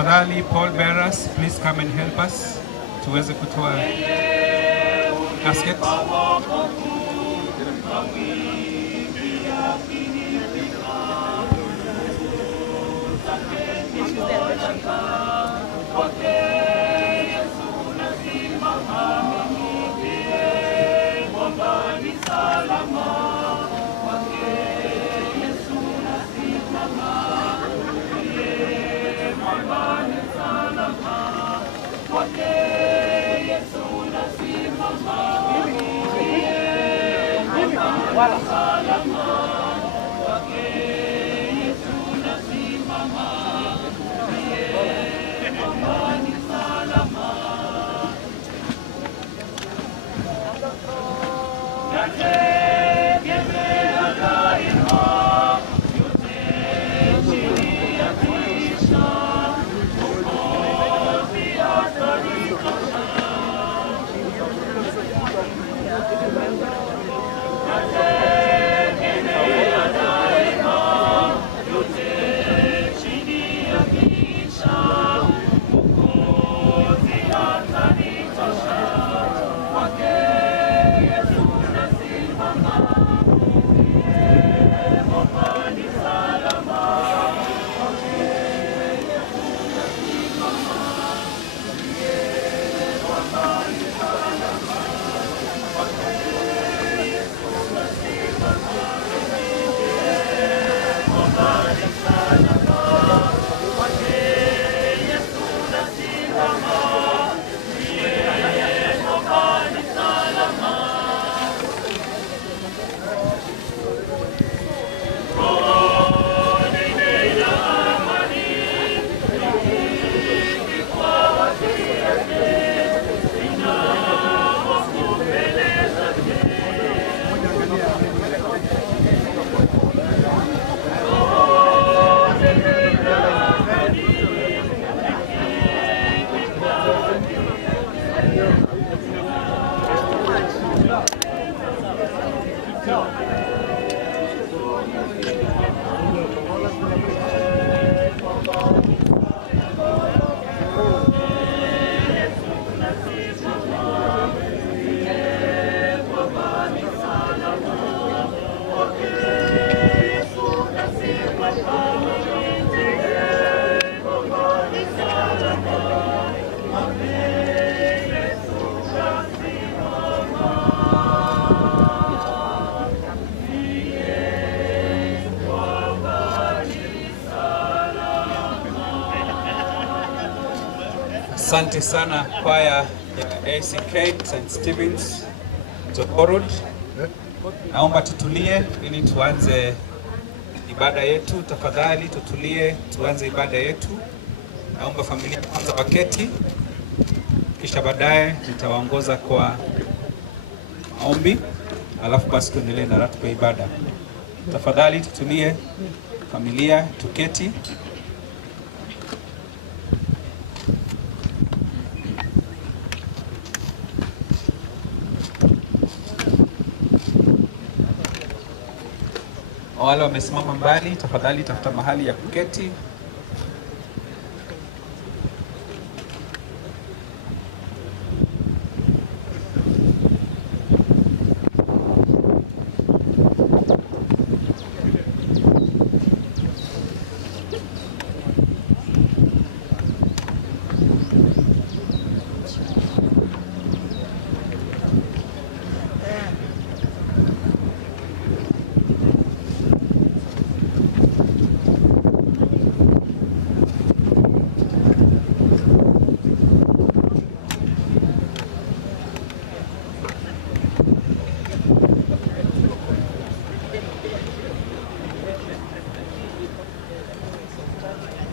Tafadhali Paul bearers, please come and help us tuweze kutoa casket. Asante sana kwaya ya ACK St. Stephen's Jokorod. Naomba tutulie ili tuanze ibada yetu. Tafadhali tutulie tuanze ibada yetu. Naomba familia kwanza baketi, kisha baadaye nitawaongoza kwa maombi, alafu basi tuendelee na ratiba ya ibada. Tafadhali tutulie familia, tuketi. Wale wamesimama mbali, tafadhali tafuta mahali ya kuketi.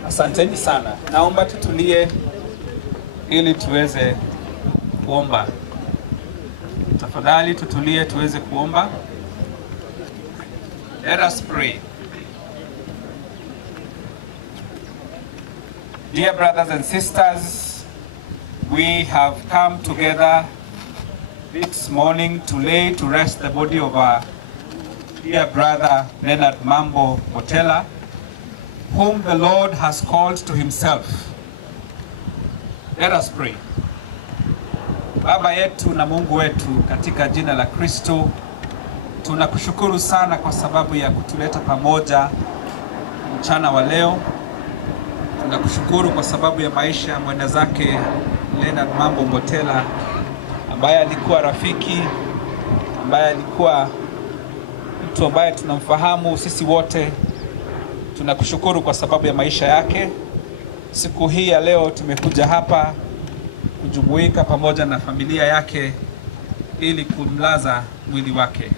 Asanteni sana. Naomba tutulie ili tuweze kuomba. Tafadhali tutulie tuweze kuomba. Let us pray. Dear brothers and sisters, we have come together this morning to lay to rest the body of our dear brother Leonard Mambo Botela, whom the Lord has called to himself Let us pray. Baba yetu na Mungu wetu, katika jina la Kristo, tunakushukuru sana kwa sababu ya kutuleta pamoja mchana wa leo. Tunakushukuru kwa sababu ya maisha ya mwenda zake Leonard Mambo Mbotela, ambaye alikuwa rafiki, ambaye alikuwa mtu ambaye tunamfahamu sisi wote. Tunakushukuru kwa sababu ya maisha yake. Siku hii ya leo tumekuja hapa kujumuika pamoja na familia yake ili kumlaza mwili wake.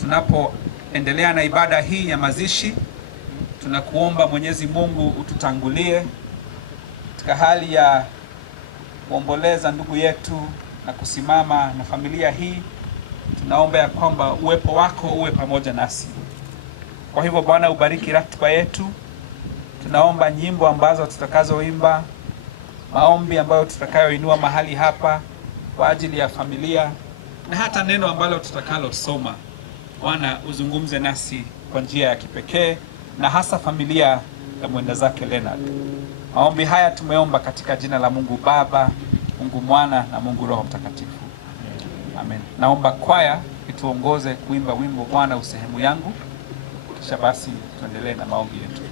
Tunapoendelea na ibada hii ya mazishi, tunakuomba Mwenyezi Mungu ututangulie katika hali ya kuomboleza ndugu yetu na kusimama na familia hii. Tunaomba ya kwamba uwepo wako uwe pamoja nasi. Kwa hivyo Bwana, ubariki ratiba yetu. Tunaomba nyimbo ambazo tutakazoimba, maombi ambayo tutakayoinua mahali hapa kwa ajili ya familia, na hata neno ambalo tutakalosoma. Bwana, uzungumze nasi kwa njia ya kipekee, na hasa familia ya mwenda zake Leonard. Maombi haya tumeomba katika jina la Mungu Baba, Mungu Mwana na Mungu Roho Mtakatifu. Amen. Naomba kwaya ituongoze kuimba wimbo Bwana usehemu yangu, kisha basi tuendelee na maombi yetu.